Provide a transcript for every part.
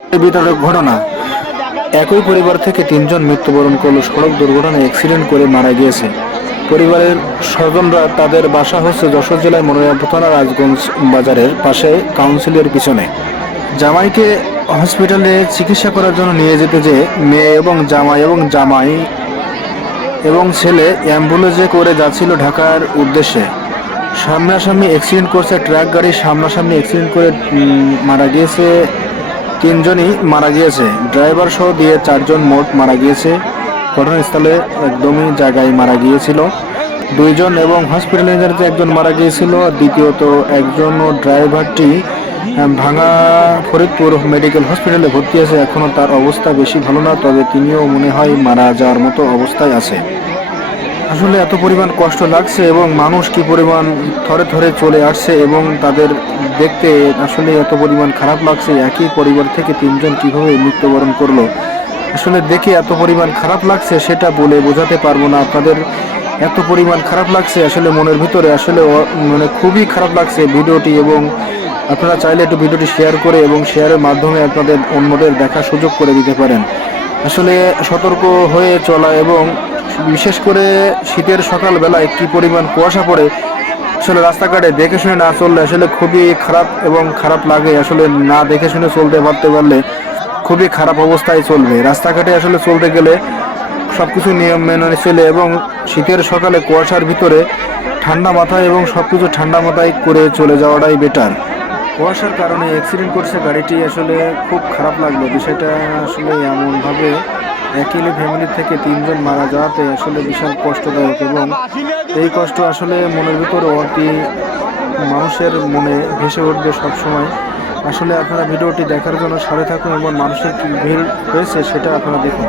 বিতরক ঘটনা। একই পরিবার থেকে তিনজন মৃত্যুবরণ করল সড়ক দুর্ঘটনায় অ্যাক্সিডেন্ট করে মারা গিয়েছে। পরিবারের স্বজনরা তাদের বাসা হচ্ছে যশোর জেলার মনোরম থানা রাজগঞ্জ বাজারের পাশে কাউন্সিলের পিছনে। জামাইকে হসপিটালে চিকিৎসা করার জন্য নিয়ে যেতে যে মেয়ে এবং জামাই এবং ছেলে অ্যাম্বুলেন্সে করে যাচ্ছিল ঢাকার উদ্দেশ্যে। সামনাসামনি অ্যাক্সিডেন্ট করছে ট্রাক গাড়ি, সামনাসামনি অ্যাক্সিডেন্ট করে মারা গিয়েছে তিনজনই মারা গিয়েছে। ড্রাইভার সহ দিয়ে চারজন মোট মারা গিয়েছে। ঘটনাস্থলে একদমই জায়গায় মারা গিয়েছিল দুইজন এবং হসপিটালে একজন মারা গিয়েছিল। দ্বিতীয়ত একজন ড্রাইভারটি ভাঙা ফরিদপুর মেডিকেল হসপিটালে ভর্তি আছে। এখনও তার অবস্থা বেশি ভালো না, তবে তিনিও মনে হয় মারা যাওয়ার মতো অবস্থায় আছে। আসলে এত পরিমাণ কষ্ট লাগছে এবং মানুষ কি পরিমাণ থরে থরে চলে আসছে এবং তাদের দেখতে আসলে এত পরিমাণ খারাপ লাগছে। একই পরিবার থেকে তিনজন কিভাবে মৃত্যুবরণ করলো, আসলে দেখে এত পরিমাণ খারাপ লাগছে সেটা বলে বোঝাতে পারবো না। আপনাদের এত পরিমাণ খারাপ লাগছে আসলে মনের ভিতরে, আসলে মানে খুবই খারাপ লাগছে ভিডিওটি। এবং আপনারা চাইলে একটু ভিডিওটি শেয়ার করে এবং শেয়ারের মাধ্যমে আপনাদের অন্যদের দেখার সুযোগ করে দিতে পারেন। আসলে সতর্ক হয়ে চলা এবং বিশেষ করে শীতের সকালবেলায় কি পরিমাণ কুয়াশা পড়ে, আসলে রাস্তাঘাটে দেখে শুনে না চললে আসলে খুবই খারাপ এবং খারাপ লাগে। আসলে না দেখে শুনে চলতে পারলে খুবই খারাপ অবস্থায় চলবে। রাস্তাঘাটে আসলে চলতে গেলে সব কিছু নিয়ম মেনে চলে এবং শীতের সকালে কুয়াশার ভিতরে ঠান্ডা মাথায় এবং সব কিছু ঠান্ডা মাথায় করে চলে যাওয়াটাই বেটার। কুয়াশার কারণে অ্যাক্সিডেন্ট করছে গাড়িটি, আসলে খুব খারাপ লাগলো বিষয়টা। আসলে এমনভাবে একই ফ্যামিলি থেকে তিনজন মারা যাওয়াতে আসলে বিশাল কষ্টদায়ক এবং এই কষ্ট আসলে মনের ভিতরে অতি মানুষের মনে ভেসে উঠবে সবসময়। আসলে আপনারা ভিডিওটি দেখার জন্য সাথে থাকুন এবং মানুষের কি ভিড় হয়েছে সেটা আপনারা দেখুন।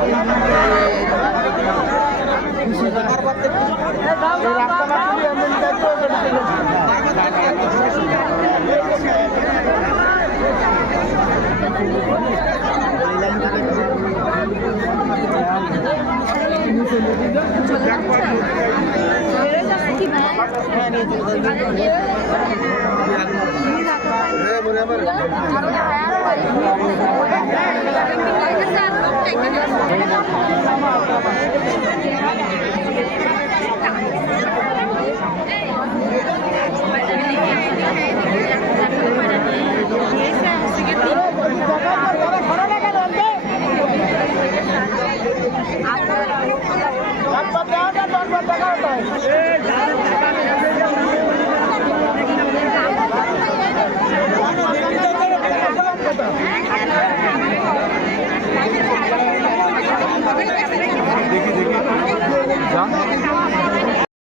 দেখি